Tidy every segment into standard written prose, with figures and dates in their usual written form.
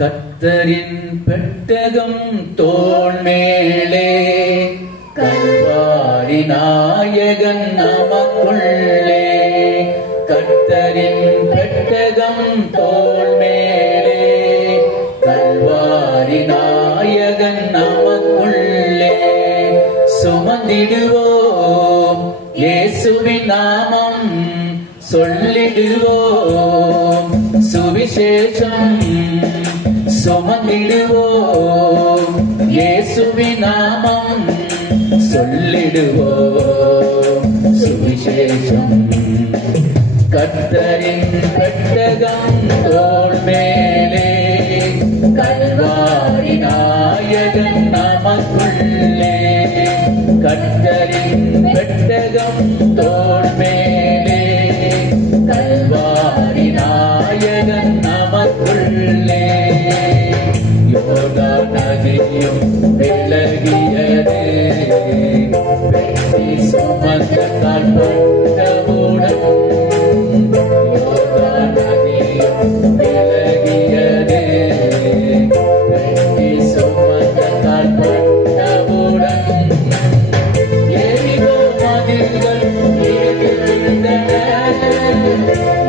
கர்த்தரின் பெட்டகம் தோள் மேலே, கல்வாரி நாயகன் நமக்குள்ளே. கர்த்தரின் பெட்டகம் தோள் மேலே, கல்வாரி நாயகன் நமக்குள்ளே. சுமந்திடுவோம் இயேசுவின் நாமம், சொல்லிடுவோம் சுவிசேஷம். சுமந்திடுவோம் இயேசுவின் நாமம், சொல்லிடுவோம் சுவிசேஷம். கர்த்தரின் பெட்டகம் தோள் மேலே, கல்வாரி நாயகன் நமக்குள்ளே. கர்த்தரின் பெட்டகம் தோள் மேலே, கல்வாரி நாயகன் நமக்குள்ளே. யோர்தான் நதியும் விலகியது, வெற்றி சுமந்தால் பட்டவுடன். யோர்தான் நதியும் விலகியது, வெற்றி சுமந்தால் பட்டவுடன். எரிகோ மதில்கள் இடிந்து விழுந்தன,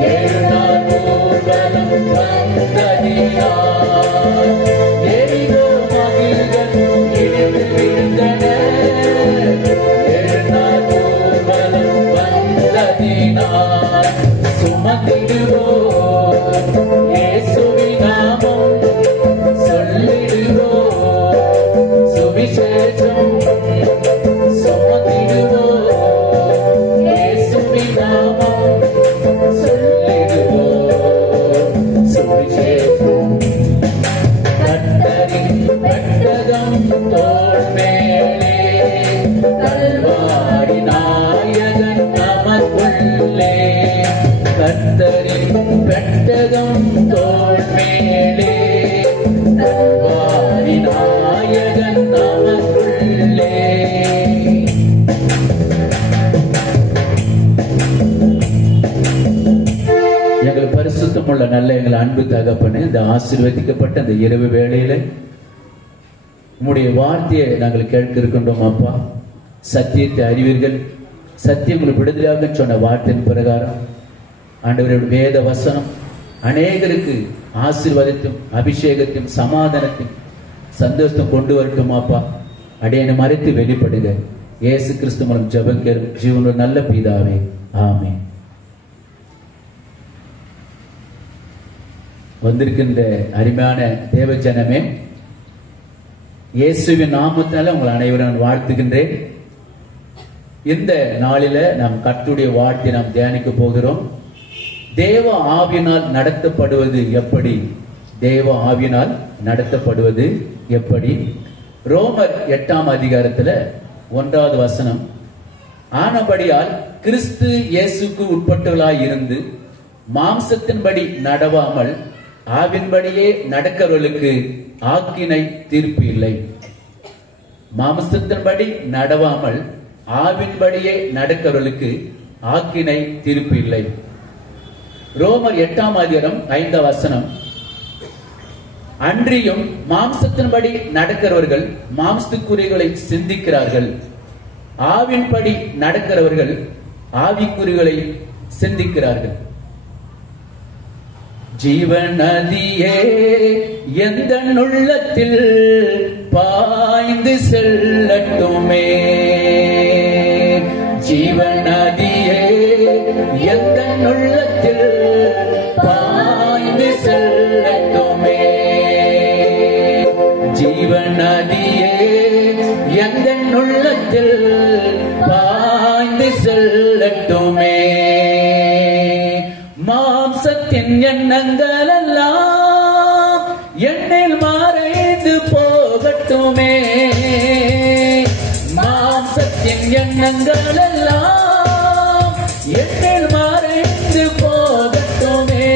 7 நாள் ஊர்வலம் வந்ததினால். எரிகோ மதில்கள் இடிந்து விழுந்தன, 7 நாள் ஊர்வலம் வந்ததினால். சுமந்திடுவோம் இயேசுவின் நாமம், சொல்லிடுவோம் சுவிசேஷம். சுமந்திடுவோம் இயேசுவின் நாமம், சொல்லிடுவோம் சுவிசேஷம். கர்த்தரின் பெட்டகம் தோள் மேலே, கல்வாரி நாயகன் நமக்குள்ளே. கர்த்தரின் பெட்டகம் தோள் மேலே, கல்வாரி நாயகன் நமக்குள்ளே. எங்கள் பரிசுத்தமுள்ள நல்ல எங்கள் அன்பு தகப்பனே, இந்த ஆசீர்வதிக்கப்பட்ட அந்த இரவு வேளையில உம்முடைய வார்த்தையை நாங்கள் கேட்க இருக்கின்றோம். அப்பா, சத்தியத்தை அறிவீர்கள், சத்தியம் உங்களுக்கு விடுதலையாக சொன்ன வார்த்தையின் பிரகாரம் ஆண்டவருடைய வேத வசனம் அநேகருக்கு ஆசீர்வாதத்தையும் அபிஷேகத்தையும் சமாதானத்தையும் சந்தோஷத்தையும் கொண்டு வரட்டும். அப்பா, அடையனை மறைத்து வெளிப்படுக. இயேசு கிறிஸ்து மூலம் ஜெபங்கள் ஜீவனுள்ள நல்ல பிதாவே, ஆமென். வந்திருக்கின்ற அருமையான தேவஜனமே, இயேசுவின் நாமத்தால உங்கள் அனைவரும் வாழ்த்துகின்றேன். இந்த நாளில நாம் கர்த்தருடைய வார்த்தையை நாம் தியானிக்க போகிறோம். தேவ ஆவியினால் நடத்தப்படுவது எப்படி? தேவ ஆவியினால் நடத்தப்படுவது எப்படி? ரோமர் 8ஆம் அதிகாரத்துல 1வது வசனம், ஆனபடியால் கிறிஸ்து இயேசுக்கு உட்பட்டவர்களாய் இருந்து மாம்சத்தின்படி நடவாமல் ஆவின்படியே நடக்கிறவர்களுக்கு ஆக்கினை தீர்ப்பு இல்லை. மாம்சத்தின்படி நடவாமல் ஆவின்படியே நடக்கிறவர்களுக்கு ஆக்கினை தீர்ப்பு இல்லை. ரோமர் 8ஆம் அதிகாரம் 5ஆம் வசனம், அன்றியும் மாம்சத்தின்படி நடக்கிறவர்கள் மாம்சத்துக்குரியவைகளை சிந்திக்கிறார்கள், ஆவின்படி நடக்கிறவர்கள் ஆவிக்குரியவைகளை சிந்திக்கிறார்கள். ஜீவன் நதியே எந்த உள்ளத்தில் பாய்ந்து செல்லட்டுமே. ஜீவன் நதியே எந்த உள்ளத்தில் பாய்ந்து செல்லட்டுமே. ஜீவன் நதியே எந்த உள்ளத்தில் பாய்ந்து செல்லட்டுமே. மாம்சத்தின் எண்ணங்கள் எல்லாம் எண்ணில் மறைந்து போகட்டுமே. மாம்சத்தின் எண்ணங்கள் எல்லாம் எண்ணில் மறைந்து போகட்டுமே.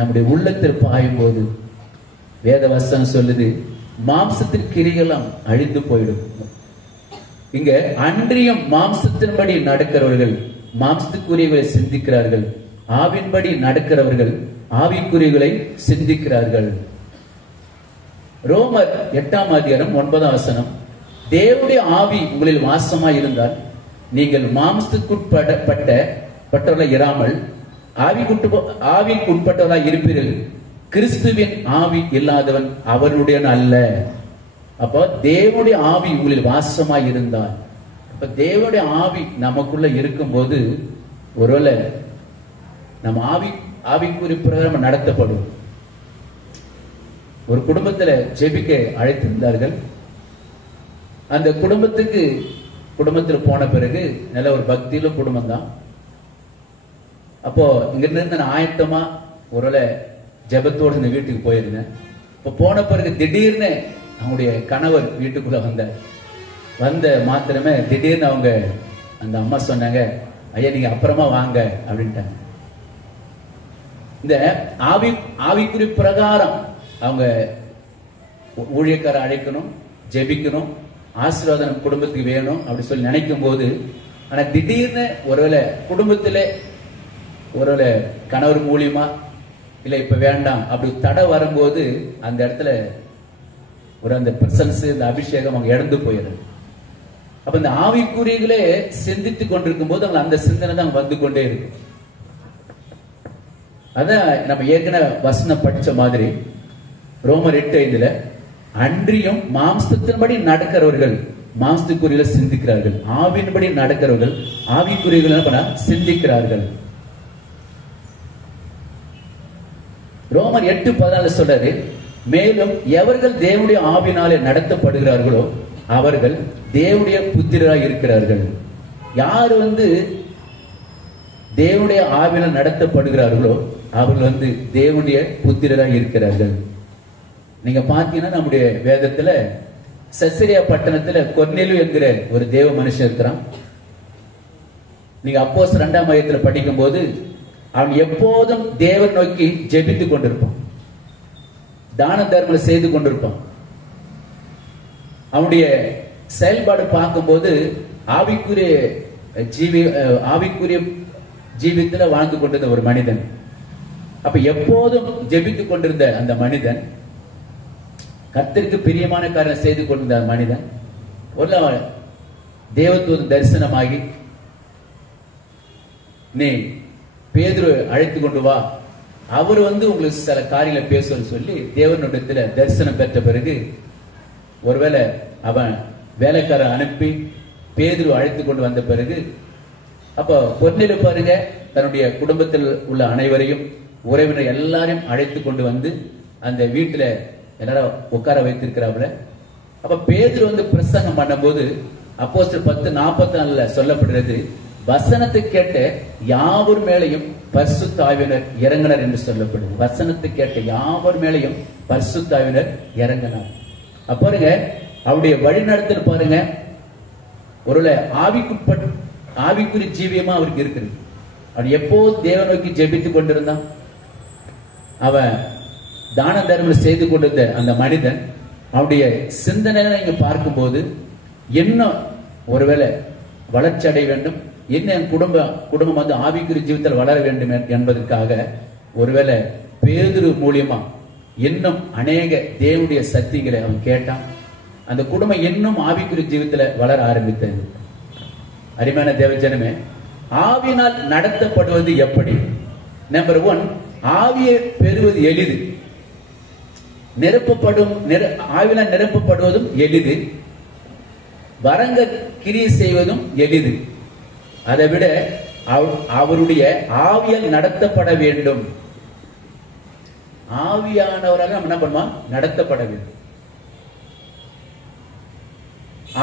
நம்முடைய உள்ளத்தில் பாயும் போது வேத வசனம் சொல்லுது, மாம்சத்தின் கிரிகளும் அழிந்து போயிடும். இங்க அன்றியும் மாம்சத்தின்படி நடக்கிறவர்கள் மாம்சத்துக்குரியவர்களை சிந்திக்கிறார்கள், ஆவின்படி நடக்கிறவர்கள் ஆவிக்குரியவர்களை சிந்திக்கிறார்கள். ரோமர் 8ஆம் அதிகாரம் 9ஆம் வசனம், தேவனுடைய ஆவி உங்களில் வாசமாய் இருந்தால் நீங்கள் மாம்சத்துக்குட்பட்டவர்களாய் இராமல் ஆவிக்குட்பட்டவர்களாய் இருப்பீர்கள். கிறிஸ்துவின் ஆவி இல்லாதவன் அவருடைய அல்ல. அப்போ தேவனுடைய ஆவி உங்களில் வாசமாய் இருந்தால், இப்ப தேவனுடைய ஆவி நமக்குள்ள இருக்கும் போது ஒருவேளை நம்ம ஆவிக்குரிய பிரகாரம் நடத்தப்படும். ஒரு குடும்பத்துல ஜெபிக்க அழைத்திருந்தார்கள். அந்த குடும்பத்தில் போன பிறகு நல்ல ஒரு பக்தியிலும் குடும்பம் தான். அப்போ இங்க இருந்து நான் ஆயத்தமா ஒருவேளை ஜெபத்தோடு இந்த வீட்டுக்கு போயிருந்தேன். இப்போ போன பிறகு திடீர்னு அவங்களுடைய கணவர் வீட்டுக்குள்ள வந்த மாத்திரமே திடீர்னு அவங்க அந்த அம்மா சொன்னாங்க, ஐயா நீங்க அப்புறமா வாங்க அப்படின்ட்டாங்க. இந்த ஆவிக்குறி பிரகாரம் அவங்க ஊழியக்கார அழைக்கணும், ஜெபிக்கணும், ஆசீர்வாதம் குடும்பத்துக்கு வேணும் அப்படி சொல்லி நினைக்கும் போது, ஆனா திடீர்னு ஒருவேளை குடும்பத்திலே ஒருவேளை கணவர் மூலியமா இல்ல இப்ப வேண்டாம் அப்படி தடை வரும்போது அந்த இடத்துல அந்த பிரசன்ஸ், இந்த அபிஷேகம் அவங்க இழந்து போயிடுது. அப்ப இந்த ஆவிக்குறிகளே சிந்தித்துக் கொண்டிருக்கும் போது அவங்க அந்த சிந்தனை தான் வந்து கொண்டே இருக்கும். அதான் நம்ம ஏற்கனவே வசனம் படிச்ச மாதிரி ரோமர் 8:5 அன்றியும் மாம்சத்தின்படி நடக்கிறவர்கள் மாம்சத்துக்குரியல சிந்திக்கிறார்கள், ஆவியின்படி நடக்கிறவர்கள் ஆவிக்குரியர்கள் சிந்திக்கிறார்கள். ரோமர் 8:14 சொல்றாரு, மேலும் எவர்கள் தேவனுடைய ஆவியினாலே நடத்தப்படுகிறார்களோ அவர்கள் தேவனுடைய புத்திரராய் இருக்கிறார்கள். யார் தேவனுடைய ஆவியினால் நடத்தப்படுகிறார்களோ அவர்கள் தேவனுடைய புத்திரராய் இருக்கிறார்கள். நீங்க பாத்தீங்கன்னா நம்முடைய வேதத்துல செசரியா பட்டணத்துல கொர்நேலியு என்கிற ஒரு தேவ மனுஷன் இருக்கிறான். நீங்க அப்போஸ்தலர் 2ஆம் அதிகாரத்துல படிக்கும் போது அவன் எப்போதும் தேவன் நோக்கி ஜெபித்துக் கொண்டிருப்பான், தான தர்மங்களை செய்து கொண்டிருப்பான். அவனுடைய செயல்பாடு பார்க்கும்போது ஆவிக்குரிய ஜீவித்துல வாழ்ந்து கொண்டிருந்த ஒரு மனிதன். அப்ப எப்போதும் ஜெபித்துக் கொண்டிருந்த அந்த மனிதன், கர்த்தருக்கு பிரியமான காரியம் செய்து கொண்டிருந்த மனிதன் ஒரு தேவதூதன் தரிசனமாகி, நீ பேதுரு அழைத்து கொண்டு வா, அவர் உங்களுக்கு சில காரியங்களை பேசுன்னு சொல்லி தேவனுடைய தரிசனம் பெற்ற பிறகு ஒருவேளை அவன் வேலைக்காரன் அனுப்பி பேதுரு அழைத்து கொண்டு வந்த பிறகு, அப்ப கொர்நேலியு பாருங்க தன்னுடைய குடும்பத்தில் உள்ள அனைவரையும் உறவினர் எல்லாரையும் அழைத்து கொண்டு அந்த வீட்டுல எல்லாரும் உட்கார வைத்திருக்கிறாப்ல. அப்ப பேதுரு பிரசங்கம் பண்ணும் போது அப்போஸ்தலர் 10:44 சொல்லப்படுகிறது, வசனத்தை கேட்ட யாவர் மேலையும் பரிசுத்த ஆவியானவர் இறங்கினார் என்று சொல்லப்படுது. வசனத்தை கேட்ட யாவர் மேலையும் பரிசுத்த ஆவியானவர் இறங்கினார். பாருங்க அவருடைய வழிநடத்தல் பாருங்க, ஒருவேளை ஆவிக்குரிய ஜீவியமா அவருக்கு இருக்குது. அவன் எப்போது தேவ நோக்கி ஜெபித்துக் கொண்டிருந்தான். அவன் தான தர்மம் செய்து கொண்டிருந்த அந்த மனிதன் அவனுடைய சிந்தனை இங்க பார்க்கும்போது இன்னும் ஒருவேளை வளர்ச்சி அடைய வேண்டும், என்ன என் குடும்பம் ஆவிக்குரிய ஜீவிதத்தில் வளர வேண்டும் என்பதற்காக ஒருவேளை பேதுரு மூலியமா இன்னும் அநேக தேவனுடைய சத்தியங்களை அவன் கேட்டான். அந்த குடும்பம் இன்னும் ஆவிக்குரிய ஜீவிதத்தில் வளர ஆரம்பித்தது. அருமையான தேவஜனமே, ஆவியினால் நடத்தப்படுவது எப்படி? நம்பர் 1, ஆவியை பெறுவது எளிது, ஆவியினால் நிரப்பப்படுவதும் எளிது, வரங்க கிரியை செய்வதும் எளிது. அதை விட அவருடைய ஆவியால் நடத்தப்பட வேண்டும். ஆவியானவரால் நம்ம என்ன பண்ணுவோம்? நடத்தப்பட வேண்டும்.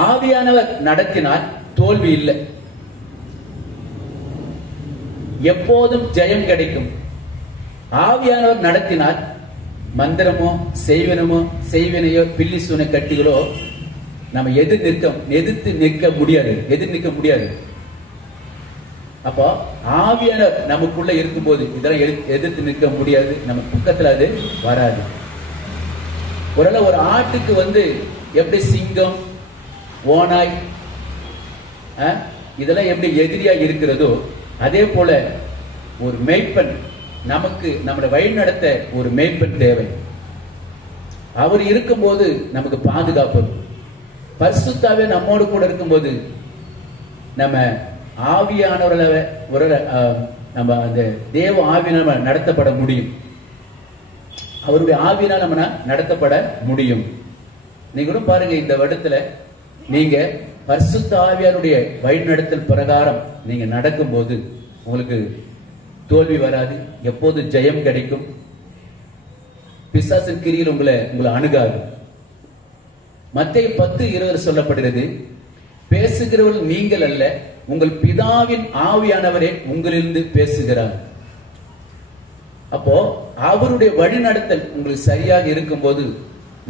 ஆவியானவர் நடத்தினால் தோல்வி இல்லை, எப்போதும் ஜெயம் கிடைக்கும். ஆவியானவர் நடத்தினால் மந்திரமோ செய்வினையோ பில்லி சூனை கட்டிகளோ நம்ம எதிர்த்து நிற்க முடியாது. அப்போ ஆவியானவர் நமக்குள்ள இருக்கும்போது இதெல்லாம் எதிர்த்து நிற்க முடியாது, நம்ம பக்கத்துல அது வராது. ஒரு ஆட்டுக்கு எப்படி சிங்கம், ஓனாய் இதெல்லாம் எப்படி எதிரியா இருக்கிறதோ, அதே போல ஒரு மேய்ப்பன் நமக்கு நம்மளை வழி நடத்த ஒரு மேய்ப்பன் தேவை. அவர் இருக்கும்போது நமக்கு பாதுகாப்பு. பரிசுத்தாவே நம்மோடு கூட இருக்கும்போது நம்ம ஆவியானவர்கள நம்ம அந்த தேவ ஆவியினால் நடத்தப்பட முடியும். அவருடைய ஆவியினால் நம்ம நடத்தப்பட முடியும். நீங்களும் பாருங்க, இந்த வருடத்துல நீங்க பரிசுத்த ஆவியாருடைய வழிநடத்தல் பிரகாரம் நீங்க நடக்கும்போது உங்களுக்கு தோல்வி வராது, எப்போது ஜெயம் கிடைக்கும். பிசாசின் கிரியில் உங்களை அணுகாது. மத்தேயு 10:20 சொல்லப்படுகிறது, பேசுகிறவர்கள் நீங்கள் அல்ல, உங்கள் பிதாவின் ஆவியானவரே உங்களிலிருந்து பேசுகிறார். அப்போ அவருடைய வழிநடத்தல் உங்களுக்கு சரியாக இருக்கும்போது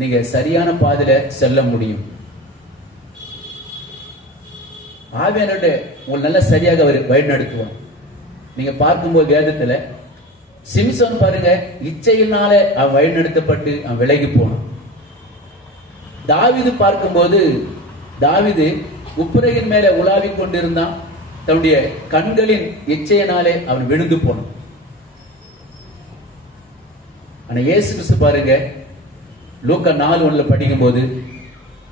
நீங்க சரியான பாதையில செல்ல முடியும். ஆவியானவருடைய உங்களை நல்லா சரியாக அவர் வழிநடத்துவார். நீங்க பார்க்கும்போது வேதத்துல சிம்சோன் பாருங்க, இச்சையினால அவன் வழிநடத்தப்பட்டு அவன் விலகி போனான். தாவீது பார்க்கும்போது தாவீது உப்புரையின் மேல உலாவிக் கொண்டிருந்தான், தன்னுடைய கண்களின் இச்சையினாலே அவன் விழுந்து போனான். ஆனா இயேசு கிறிஸ்து பாருங்க, லூக்கா 4:1 படிக்கும் போது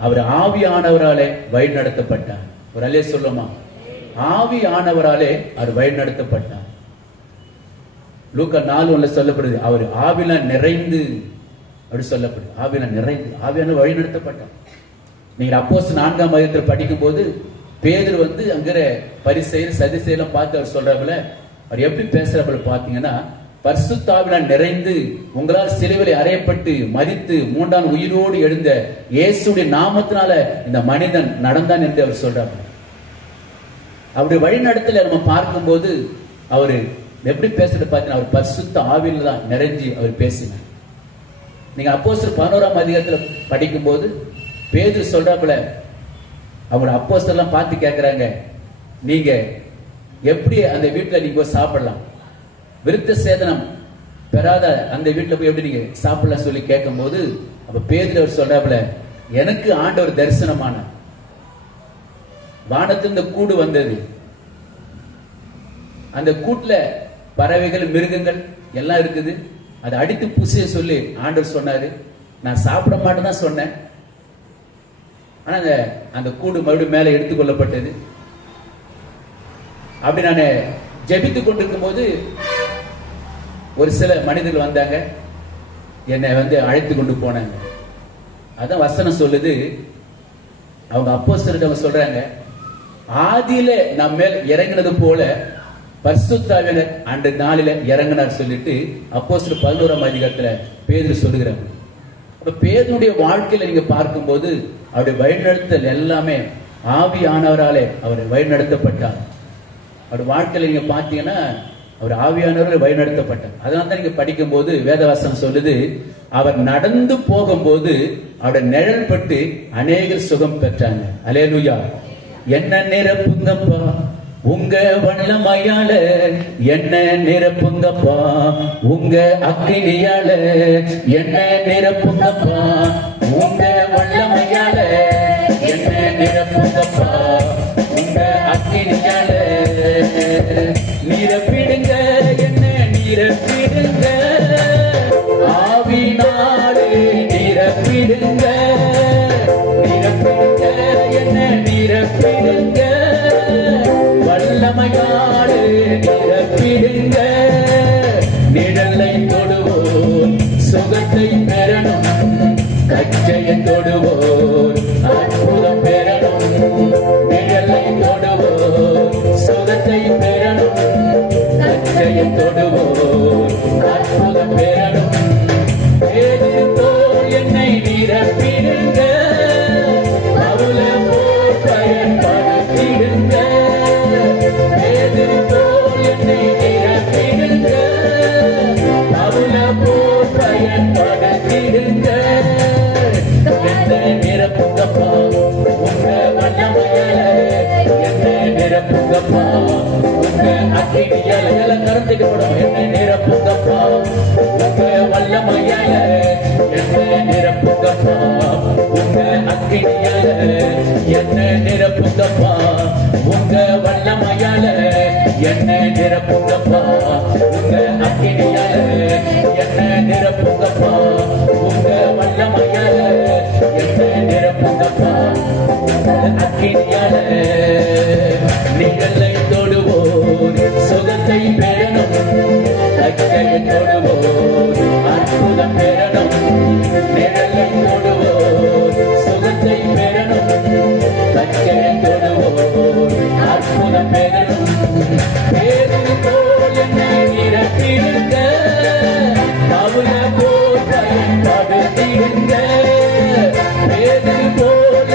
அவர் ஆவியானவராலே வழிநடத்தப்பட்டார். ஒரு அல்லே சொல்லுமா, ஆவியானவராலே அவர் வழிநடத்தப்பட்டார். லூக்கா 4:1 சொல்லப்படுது, அவர் ஆவியில நிறைந்து அப்படி சொல்லப்படுது. ஆவியில நிறைந்து ஆவியான வழிநடத்தப்பட்டார். நீங்க அப்போஸ்தலர் 4ஆம் அதிகாரத்தில் படிக்கும் போது பேதுரு அங்கிற பரிசேயர் சதுசேயரெல்லாம் பார்த்து அவர் சொல்றாப்புல, அவர் எப்படி பேசுறாப்புல பாத்தீங்கன்னா, பரிசுத்த ஆவியால் நிறைந்து உங்களால் சிலுவையிலே அறையப்பட்டு மரித்து 3ஆம் உயிரோடு எழுந்த இயேசுடைய நாமத்தினால இந்த மனிதன் நடந்தான் என்று அவர் சொல்றாப்புல. அவருடைய வழிநடத்தல நம்ம பார்க்கும்போது அவரு எப்படி பேசுறது பார்த்தீங்கன்னா, அவர் பரிசுத்த ஆவியில தான் நிறைஞ்சி அவர் பேசினார். நீங்க அப்போஸ்தலர் 11ஆம் அதிகாரத்துல படிக்கும் போது பேதுரு சொல்றாப்புல, அவங்க அப்போஸ்தலர்லாம் பார்த்து கேட்கிறாங்க, நீங்க எப்படி அந்த வீட்டுல நீங்க போய் சாப்பிடலாம், விருத்த சேதனம் பெறாத அந்த வீட்டுல போய் எப்படி நீங்க சாப்பிடலாம் சொல்லி கேட்கும் போது அப்ப பேதுரு அவர் சொல்றாப்புல, எனக்கு ஆண்டவர் தரிசனமான வானத்திலிருந்து கூடு வந்தது, அந்த கூட்டுல பறவைகள் மிருகங்கள் எல்லாம் இருக்குது, அதை அடித்து புசிய சொல்லி ஆண்டவர் சொன்னாரு. நான் சாப்பிட மாட்டேன் தான் சொன்னேன், ஆனா அந்த கூடு மறுபடியும் மேல எடுத்துக்கொள்ளப்பட்டது. அப்படி நான் ஜெபித்துக் கொண்டிருக்கும் போது ஒரு சில மனிதர்கள் வந்தாங்க, என்னை அழைத்து கொண்டு போனாங்க. அதான் வசனம் சொல்லுது, அவங்க அப்போஸ்தலர் அவங்க சொல்றாங்க, ஆதியில நம்ம மேல் இறங்கினது போல பரிசுத்த ஆவியானவர் அந்த நாளில இறங்கினார் சொல்லிட்டு அப்போஸ்தலர் 11ஆம் அதிகாரத்துல பேதுரு சொல்லுகிறாங்க. அப்ப பேதுருடைய வாழ்க்கையில நீங்க பார்க்கும்போது அவருடைய வழிநடத்தல் எல்லாமே ஆவியானவராலே அவர் வழிநடத்தப்பட்டார். அவருடைய வாழ்க்கையில நீங்க பாத்தீங்கன்னா அவர் ஆவியானவரால் வழிநடத்தப்பட்டார். அதனால தான் நீங்க படிக்கும் போது வேதவசனம் சொல்லுது, அவர் நடந்து போகும்போது அவருடைய நிழல் பட்டு அநேகர் சுகம் பெற்றாங்க. அல்லேலூயா. என்ன நிரப்புங்கப்பா உங்க வல்லமையால, என்ன நிரப்புங்கப்பா உங்க அக்கினியால, என்ன நிரப்புங்கப்பா உங்க வல்லமையால, என்ன நிரப்புங்கப்பா உங்க அக்கினியால, நிரப்பிடுங்க என்ன நிரப்பிடுங்க, ஆவினாலே நிரப்பிடுங்க, நிரப்பிடுங்க என்ன நிரப்பிடுங்க, வல்லமையாலே நிரப்பிடுங்க, நிழலை தொடுவோம் சுகத்தை பெறணும், கச்சையை தொடுவோம்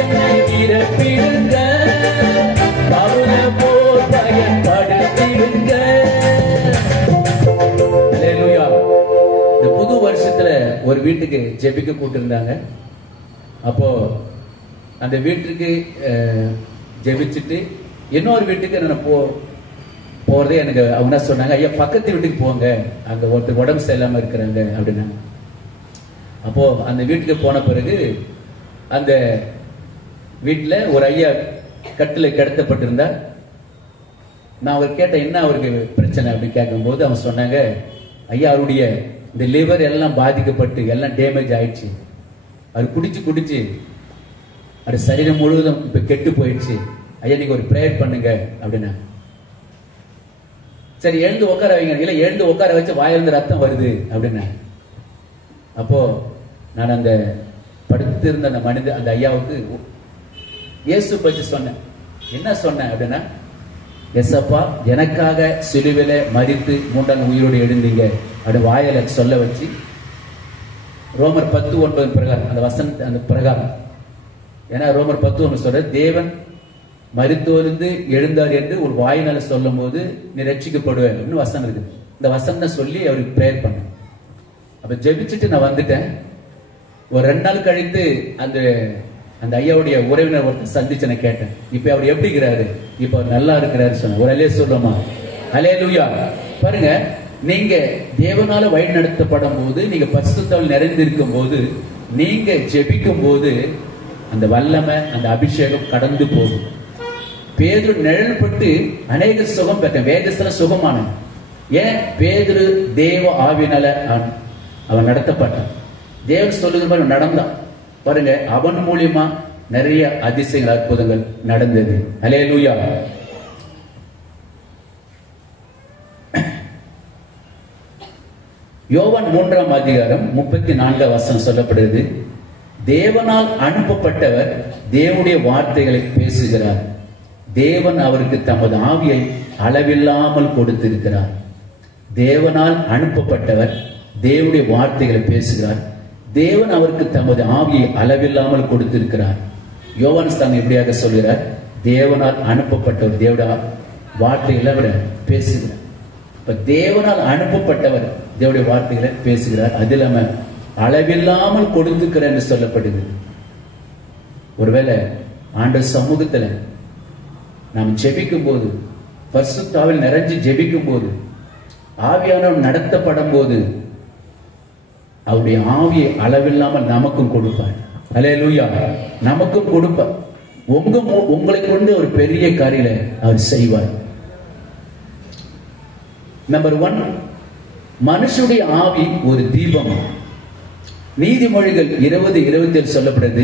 என்னை நிரப்பிடுங்க, பவுல போல் பயன்படுத்திடுங்க. அல்லேலூயா. இந்த புது வருஷத்துல ஒரு வீட்டுக்கு ஜெபிக்க கூட்டிருந்தாங்க. அப்போ அந்த வீட்டுக்கு ஜெபிச்சுட்டு இன்னொரு வீட்டுக்கு நான் போறதே எனக்கு அவங்க சொன்னாங்க, ஐயா பக்கத்து வீட்டுக்கு போங்க, அங்க ஒருத்தர் உடம்பு சரியில்லாம இருக்கிறாங்க அப்படின்னா. அப்போ அந்த வீட்டுக்கு போன பிறகு அந்த வீட்டுல ஒரு ஐயா கட்டில கிடத்தப்பட்டிருந்தார். நான் அவர் கேட்டேன், என்ன அவருக்கு பிரச்சனை அப்படின்னு கேட்கும்போது அவங்க சொன்னாங்க, ஐயா அவருடைய இந்த லிவர் எல்லாம் பாதிக்கப்பட்டு எல்லாம் டேமேஜ் ஆயிடுச்சு, அவர் குடிச்சு அது சரீரம் முழுவதும் இப்ப கெட்டு போயிடுச்சு, ஐயா நீங்க ஒரு பிரேயர் பண்ணுங்க அப்படின்னா. சரி எழுந்து உட்கார வைங்க. இல்ல எழுந்து உட்கார வச்சு வாயிலிருந்து ரத்தம் வருது அப்படின்னா. அப்போ நான் அந்த படுத்திருந்த அந்த ஐயாவுக்கு இயேசு பற்றி சொன்னேன். என்ன சொன்னேன் அப்படின்னா, எஸ்அப்பா எனக்காக சிலுவில மரித்து மூன்றாம் உயிரோடு எழுந்தீங்க அப்படி வாயில சொல்ல வச்சு ரோமர் 10:9 பிரகாரம் அந்த பிரகாரம், ஏன்னா ரோமர் 10:9 சொல்ற தேவன் மரித்தோர்ந்து எழுந்தார் என்று ஒரு வாயினால சொல்லும் போது நீ ரட்சிக்கப்படுவேன் அப்படின்னு வசனம் இருக்குது. இந்த வசனம் தான் சொல்லி அவருக்கு பிரேயர் பண்ண. அப்ப ஜெபிச்சுட்டு நான் வந்துட்டேன். ஒரு 2 நாள் கழித்து அந்த ஐயாவுடைய உறவினர் ஒருத்தர் சந்திச்சு நான் கேட்டேன், இப்ப அவர் எப்படி இருக்கிறாரு, இப்ப அவர் நல்லா இருக்கிறாரு சொன்ன. ஒரு அலே சொல்லுமா, அல்லேலூயா. பாருங்க, நீங்க தேவனால வழி நடத்தப்படும் போது, நீங்க பரிசுத்தால் நிறைந்திருக்கும் போது, நீங்க ஜெபிக்கும் போது அந்த வல்லமை அந்த அபிஷேகம் கடந்து போகும். பேதுரு நிழல் பட்டு அநேக சுகம் பெற்ற, வேதத்துல சுகமான. ஏன்? பேதுரு தேவ ஆவினால அவன் நடத்தப்பட்டான். தேவன் சொல்லுகிற மாதிரி நடந்தான். பாருங்க, அவன் மூலியமா நிறைய அதிசயங்கள் அற்புதங்கள் நடந்தது. அல்லேலூயா. யோவான் 3ஆம் அதிகாரம் 34 வசனம் சொல்லப்படுகிறது, தேவனால் அனுப்பப்பட்டவர் தேவனுடைய வார்த்தைகளை பேசுகிறார், தேவன் அவருக்கு தமது ஆவியை அளவில்லாமல் கொடுத்திருக்கிறார். தேவனால் அனுப்பப்பட்டவர் தேவனுடைய வார்த்தைகளை பேசுகிறார், தேவன் அவருக்கு தமது ஆவியை அளவில்லாமல் கொடுத்திருக்கிறார். யோவான் ஸ்தானம் எப்படியாக சொல்கிறார், தேவனால் அனுப்பப்பட்டவர் தேவனுடைய வார்த்தைகளை விட பேசுகிறார். இப்ப தேவனால் அனுப்பப்பட்டவர் தேவனுடைய வார்த்தைகளை பேசுகிறார், அது இல்லாம அளவில்லாமல் கொடுத்திருக்கிறார் என்று சொல்லப்படுது. ஒருவேளை ஆண்டவர் சமூகத்துல நாம் ஜெபிக்கும் போது, பரிசுத்தாவில் நிறைஞ்சு ஜெபிக்கும் போது, ஆவியானவர் நடத்தப்படும் போது அவருடைய ஆவியை அளவில்லாமல் நமக்கும் கொடுப்பார். அல்லேலூயா. நமக்கும் கொடுப்பார். உங்களை கொண்டு ஒரு பெரிய காரியத்தை அவர் செய்வார். நம்பர் 1, மனுஷனுடைய ஆவி ஒரு தீபம். நீதிமொழிகள் 20:27 சொல்லப்படுது,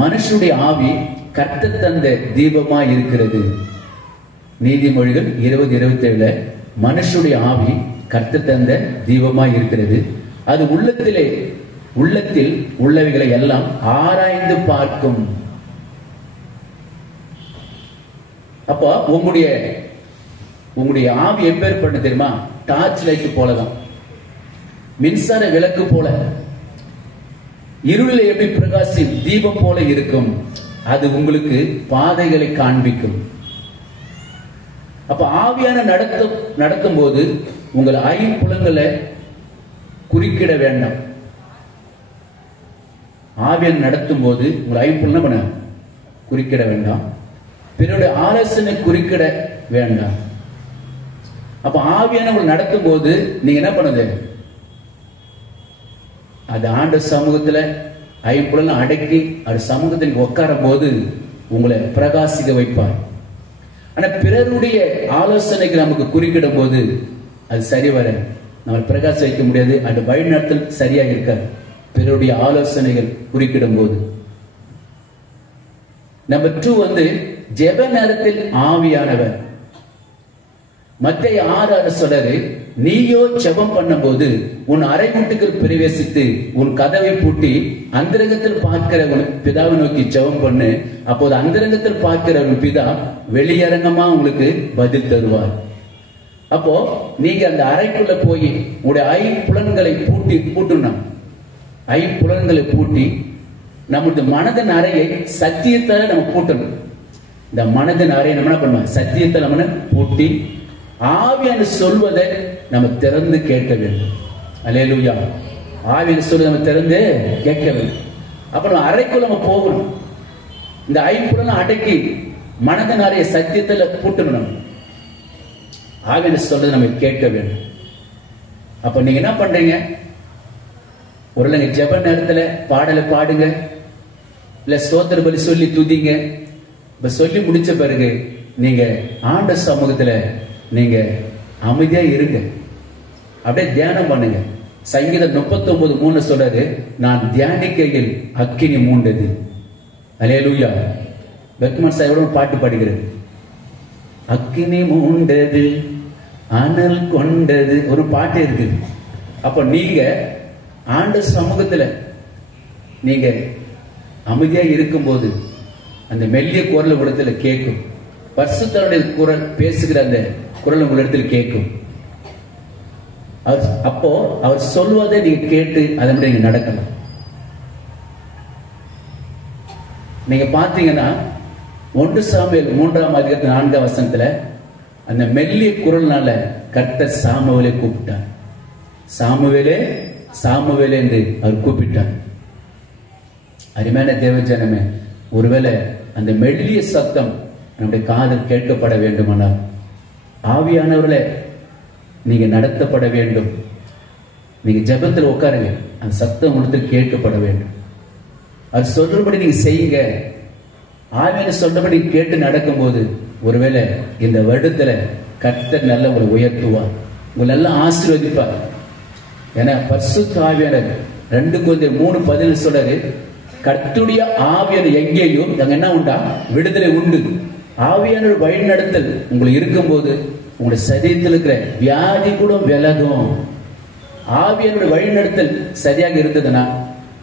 மனுஷனுடைய ஆவி கர்த்தர் தந்த தீபமாய் இருக்கிறது. நீதிமொழிகள் 20:27 மனுஷனுடைய ஆவி கர்த்தர் தந்த தீபமாய் இருக்கிறது, அது உள்ளத்தில் உள்ளவைகளை எல்லாம் ஆராய்ந்து பார்க்கும். அப்ப உங்களுடைய ஆவி எப்பேற்பட்ட தெரியுமா? டார்ச் லைட் போலதான், மின்சார விளக்கு போல, இருளில் எப்படி பிரகாசி தீபம் போல இருக்கும். அது உங்களுக்கு பாதைகளை காண்பிக்கும். அப்ப ஆவியான நடத்தும் போது உங்கள் ஐம்புலங்களை குறுக்கிட வேண்டாம். ஆவியான நடத்தும் போது உங்கள் ஐம்புலனை குறுக்கிட வேண்டாம், பிறருடைய ஆலோசனை குறுக்கிட வேண்டாம். அப்ப ஆவியான நடத்தும் போது நீங்க என்ன பண்ணுது, அது ஆண்டவர் சமூகத்துல ஐம்புலனை அடக்கி அது சமூகத்தில் உட்காரும் போது உங்களை பிரகாசிக்க வைப்பார். ஆனா பிறருடைய ஆலோசனைக்கு நமக்கு குறுக்கிடும் போது அது சரி வர நம்ம பிரகாச வைக்க முடியாது. அந்த வழிநடத்தல் சரியா இருக்காது பிறருடைய ஆலோசனைகள் குறுக்கிடும் போது. நம்பர் 2 ஜெப நேரத்தில் ஆவியானவர். மத்தேயு 6:6 சொல்றாரு, நீயோ ஜெபம் பண்ணும் போது உன் அறை வீட்டுக்குள் பிரவேசித்து உன் கதவை பூட்டி அந்தரங்கத்தில் பார்க்கிற உன் பிதாவை நோக்கி ஜெபம் பண்ணு, அப்போது அந்தரங்கத்தில் பார்க்கிற உன் பிதா வெளியரங்கமா உங்களுக்கு பதில் தருவார். அப்போ நீங்க அந்த அறைக்குள்ள போய் உங்களுடைய ஐம்புலன்களை பூட்டணும். ஐம்புலன்களை பூட்டி நம்முடைய மனதின் அறையை சத்தியத்தால நம்ம பூட்டணும். இந்த மனதின் அறையை நம்ம என்ன பண்ணுவோம்? சத்தியத்தை நம்ம பூட்டி ஆவியான சொல்வதை நம்ம திறந்து கேட்க வேண்டும். அல்லேலூயா. ஆவியான சொல்வதை நம்ம திறந்து கேட்க வேண்டும். அப்ப நம்ம அறைக்குள்ள நம்ம போகணும். இந்த ஐம்புலனை அடக்கி மனதின் அறையை சத்தியத்துல பூட்டணும். நம்ம ஆவியான சொல்வதை நம்ம கேட்க வேண்டும். அப்ப நீங்க என்ன பண்றீங்க? ஒரு ஜெப நேரத்துல பாடலை பாடுங்க, இல்ல ஸ்தோத்திர பலி சொல்லி துதிங்க. இப்ப சொல்லி முடிச்ச பிறகு நீங்க ஆண்ட சமூகத்துல நீங்க அமைதியா இருங்க, அப்படியே தியானம் பண்ணுங்க. சங்கீதம் 39:3 சொல்றாரு, நான் தியானிக்கையில் அக்கினி மூண்டது. அல்லேலூயா. பெர்க்மன் சாஹிப் ஒரு பாட்டு பாடுகிறது, அக்கினி மூண்டது அனல் கொண்டது, ஒரு பாட்டு இருக்குது. அப்ப நீங்க ஆண்ட சமூகத்துல நீங்க அமைதியா இருக்கும்போது அந்த மெல்லிய குரல் உங்களிடத்துல கேட்கும். பரிசுத்தருடைய குரல் பேசுகிற அந்த குரல் உங்களிடத்துல கேட்கும். அப்போ அவர் சொல்வதை நீங்க கேட்டு அதன்படி நீங்க நடக்கலாம். நீங்க பாத்தீங்கன்னா 1 சாமுவேல் 3:4 அந்த மெல்லிய குரல்னால கர்த்தர் சாமுவேலை கூப்பிட்டார். சாமுவேலே சாமுவேலே என்று அவர் கூப்பிட்டார். அருமையான தேவஜனமே, ஒருவேளை அந்த மெல்லிய சத்தம் நம்முடைய காதில் கேட்கப்பட வேண்டுமானால் ஆவியானவர்களே நீங்க நடத்தப்பட வேண்டும். நீங்க ஜெபத்தில் உட்காருங்க, அந்த சத்தம் உங்களுக்கு கேட்கப்பட வேண்டும். அது சொல்றபடி நீங்க செய்யுங்க. ஆவியான சொல்றபடி கேட்டு நடக்கும்போது ஒருவேளை இந்த வருடத்துல கர்த்தர் நல்ல உங்களை உயர்த்துவார், உங்களை நல்லா ஆசீர்வதிப்பார். ஏன்னா பரிசுத்த ஆவியானவர் 2 Corinthians 3:10 சொல்றாரு, கர்த்தருடைய ஆவியானவர் எங்கேயும் அங்க என்ன உண்டா? விடுதலை உண்டு. ஆவியானவர் வழி நடத்தல் உங்களுக்கு இருக்கும்போது உங்களுடைய சரீரத்தில் இருக்கிற வியாதி கூட விலகும். ஆவியானவர் வழி நடத்தல் சரியாக இருந்ததுன்னா